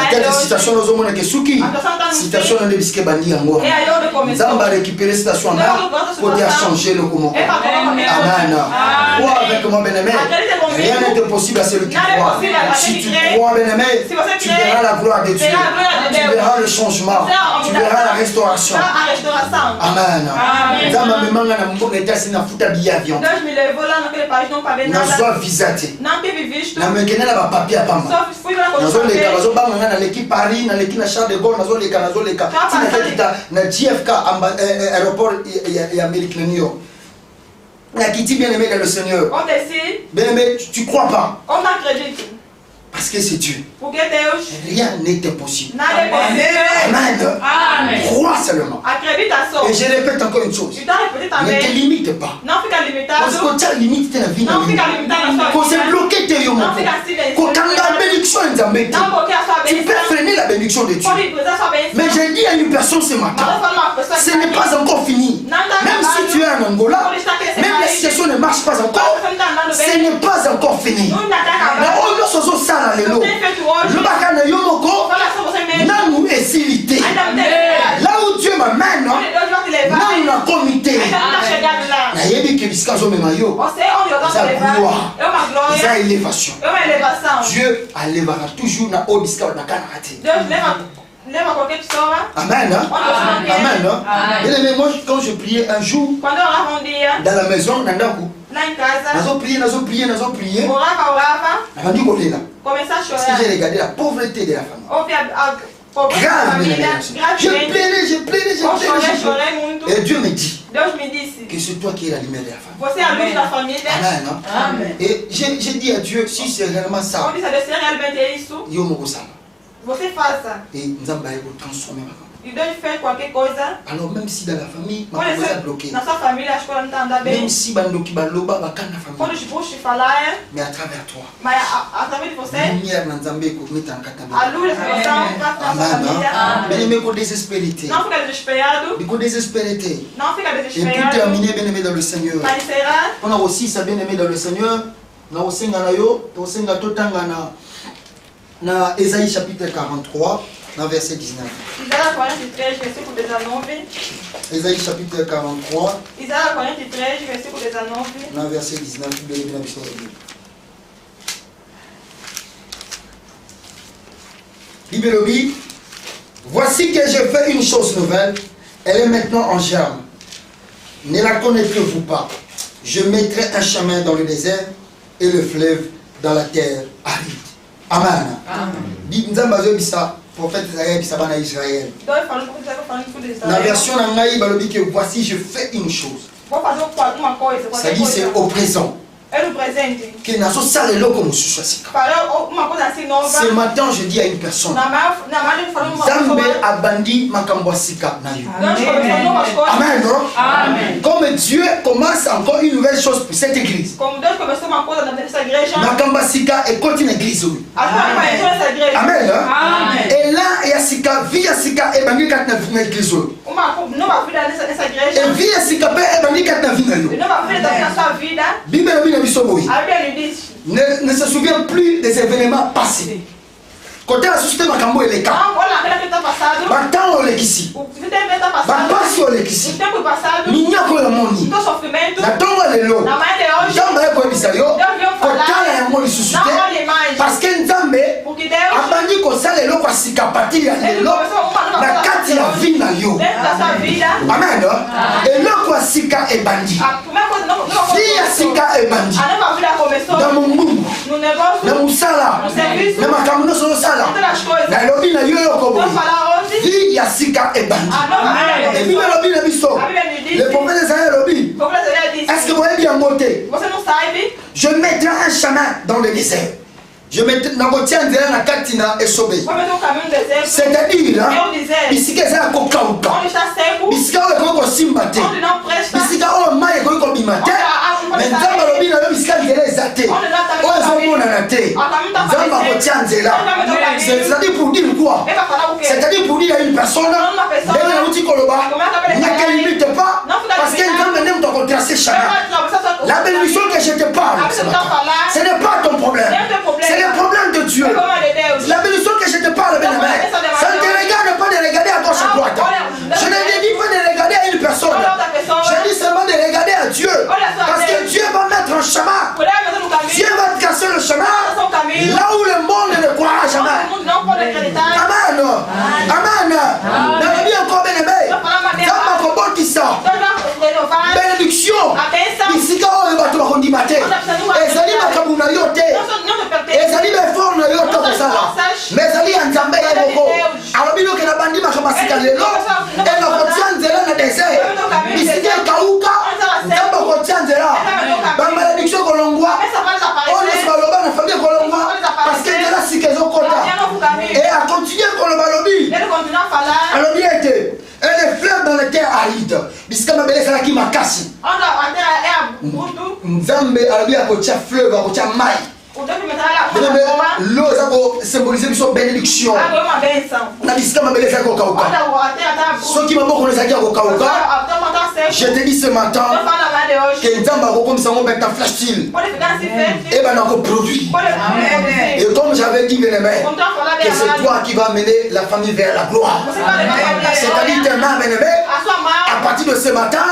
Quelle situation nous avons que suki. Situation de bisika bandi yango. Nzamba récupérer situation là. Côté a changé le comment. Amen. Crois avec moi bien-aimé. Rien n'est impossible à celui qui croit. Si tu crois bien-aimé, tu verras la gloire de Dieu. Tu verras le changement. Tu verras la restauration. Amen. Nzamba memanga na mboka etasi na futa billet avion. Nazwa visate. Na mekene na ba papier pamba. Nazoleka bazobanga na l'équipe Paris, na l'équipe na Charles de Gaulle, nazoleka. Tina na JFK aéroport et Amérique New York. La qui dit bien-aimé dans le Seigneur. Bien-aimé, tu crois pas. Parce que c'est Dieu. Rien n'est impossible. Amen. Crois seulement. Et je répète encore une chose. Ne te limite pas. Parce que tu as limité ta vie. Quand c'est bloqué, tu es quand la bénédiction est en bête, tu peux freiner la bénédiction de Dieu. Mais j'ai dit à une personne ce matin, ce n'est pas encore fini. Même si tu es en Angola, même la situation ne marche pas encore, ce n'est pas encore fini. Lelo le bakana yomoko nanu esilité là où Dieu m'amène nanu na comité na yebi ke bisika zo mema yo ça gloire ça élévation Dieu élèvera toujours na obisika na kanate. Amen. Amen. Et moi quand je priais un jour dans la maison nandaku nazo prier. Parce que j'ai regardé la pauvreté de la famille. Grave. Je plairais. Et Dieu me dit que c'est toi qui es la lumière de la famille. Amen. Et j'ai dit à Dieu, si c'est réellement ça, yo moko sama. Você faça. Et nous allons transformer ma famille. Il doit faire quelque chose. Alors même si dans la famille, ma famille est bloquée. Dans sa famille, la choix n'entend bien. Même si bandoki baloba bakana la famille. Quand je bouge falar. Mais à travers toi. Mais à travers você. Lumière n'enzambe ko mettre en kataba. A luz está na família. Bien aimé ko désespérité. Não fica desesperado. Biko désespérité. Não fica Et desesperado. pour terminer bien aimé dans le Seigneur. On a aussi ça bien aimé dans le Seigneur. Na osenga na yo, to osenga totanga na Ésaïe chapitre 43. Dans verset 19. Isaïe 43, versículo 19. Ésaïe chapitre 43. Isaïe 43, versículo 19. Dans verset 19. Bible dit, voici que je fais une chose nouvelle, elle est maintenant en germe. Ne la connaîtrez-vous pas? Je mettrai un chemin dans le désert et le fleuve dans la terre aride. Amen. Amen. Prophète Israël. La version d'Angaï balobi que voici je fais une chose. Ça dit c'est au présent. Que nazo sale loko mususu asika. Ce matin je dis à une personne. Zambe abandi makambo asika na yo. Amen. Amen. Comme Dieu commence encore une nouvelle chose pour cette église. Makambo asika et continue l'église. Amen. Et là il y a sika vie asika et bangi kat na l'église. Et vie asika pe et bangi kat na vie na yo. Bible ne se souvient plus des événements passés. Côté la société makambo et les cas. Battant les ici. Bapasi les ici. Minya ko la moni. La tonga le lo. Nzambe ko bisayo. Kota la moni suscité. Parce que Nzambe abandi ko sala lo kwa sika pati ya lelo. Na kati ya vie na yo. Amen. Et lo kwa sika e bandi. Vie ya sika e bandi. Dans mon monde. Na musala. Na makambo so sala. Na lobi na yo ko vie ya sika e bandi. Et puis lobi na biso. Le prophète Isaïe lobi. Est-ce que vous avez bien noté? Je mettrai un chemin dans le désert. Je mettrai na katina et sobe. C'est-à-dire bisika za ko kauka. Bisika ko simbate. Bisika o mai ko bimate. Mais Nzambe lobi na bisika ngele zate. O zo ezomonana te nzambe akotia nzela. C'est-à-dire pour dire quoi? C'est-à-dire pour dire à une personne ndenge nauti koloba ne limite pas parce que nzambe nde moto akotrace chemin. La bénédiction que je te parle, ce n'est pas ton problème, c'est le problème de Dieu. La bénédiction que je te parle, bien-aimé, ça ne te regarde pas de regarder à gauche à droite. Je ne te dis pas de regarder à une personne, je dis seulement de regarder à Dieu, parce que Dieu va mettre un chemin. Dieu va tracer le chemin là où le monde ne croira jamais. Amen. Amen. Dans la vie encore, bien-aimé, ça m'a compris qui ça. Bénédiction. Ici, quand on va te rendre ezali makambo na yo te ezali befort na yo te kosala mais ezali ya nzambe ye moko alobi loke na bandi makambo asika lelo enakotia nzela na desert bisika ekauka nzambe akotia nzela bamalédiction kolongwa oyo nyonso baloba na famille kolongwa parce que nzela sika ezokota e akontinue koloba alobi ete les fleurs dans les terres arides bisika mabele ezalaki makasi nzambe alobi akotia fleuve akotia mai l'eau eza symboliser biso bénédiction na bisika mabele ezalaki kokauka soki maboko ezalaki ya kokauka je te dis ce matin que nzambe akokomisa ngo beta flash style et ben akoproduit et comme j'avais dit bien-aimé que c'est toi qui vas mener la famille vers la gloire, c'est-à-dire tes mains bien-aimé à partir de ce matin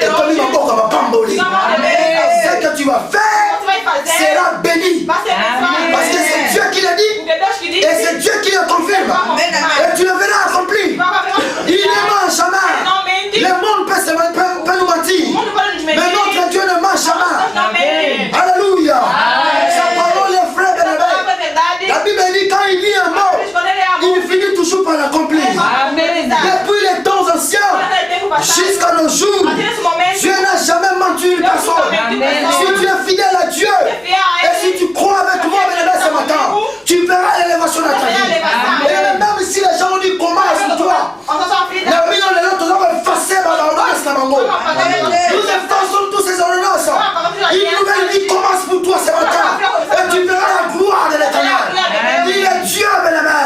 et comme maboko va pamboli ce que tu vas faire sera béni parce que c'est Dieu qui l'a dit et c'est Dieu qui le confirme et tu le verras accompli. Il ne ment jamais. Le monde peut nous mentir mais notre Dieu ne ment jamais. Alléluia. Sa parole est vraie, bien-aimé. La Bible dit quand il dit un mot il finit toujours par l'accomplir. Depuis les temps anciens jusqu'à nos jours Dieu n'a jamais menti une personne. Si tu es fidèle à Dieu et si tu crois avec moi ce matin, tu verras l'élévation de ta vie. Et même si les gens ont dit comment est-ce toi, nous effaçons tous ces ordonnances. Une nouvelle vie commence pour toi ce matin. Et tu verras la gloire de l'Éternel. Il est Dieu, bien-aimé.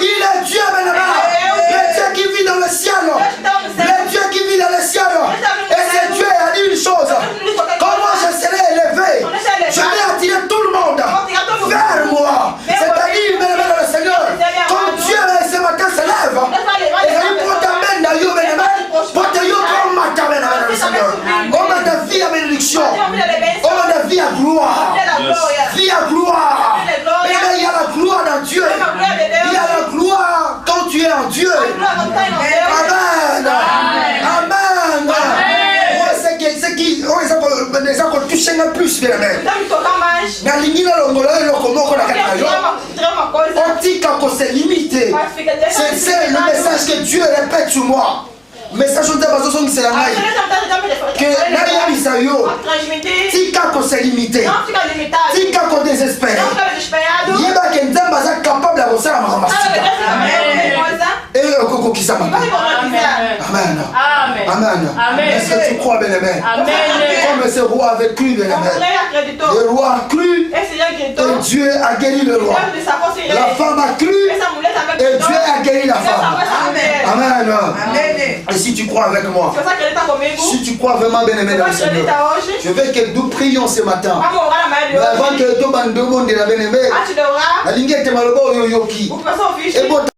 Il est Dieu, bien-aimé. Le Dieu qui vit dans le ciel. Le Dieu qui vit dans le ciel. Et c'est Dieu a dit une chose. Comment je serai élevé? Je vais attirer tout le monde vers moi. C'est-à-dire, bien-aimé dans le Seigneur, comme Dieu ce matin se lève, et il prend ta main dans yo, bien-aimé, pour te yo comme ma ta main dans le Seigneur. On a de vie à bénédiction. On a de vie à gloire. Vie à gloire. Et là, il y a la gloire dans Dieu. Il y a la gloire quand tu es en Dieu. Amen. Amen. C'est qui les gens qu'on touche un plus bien aimé. Na lingina longola eloko moko na kati na yo. Otika ko se limiter. C'est le message que Dieu répète sur moi. Message de bazo songi c'est la ngai. Que na ya bisayo. Tika ko se limiter. Tika ko désespérer. Yeba ke nzamba za capable de faire ma masika. Et koko kisama. Amen. Amen. Amen. Est-ce que tu crois bien aimé? Comme ce roi avait cru bien aimé. Le roi a cru et Dieu a guéri le roi. La femme a cru et Dieu a guéri la femme. Amen. Et si tu crois avec moi, si tu crois vraiment bien aimé dans le Seigneur, je veux que nous prions ce matin. Mais avant que tout le monde de la bien aimé, la ligne est malheureuse yoyoki.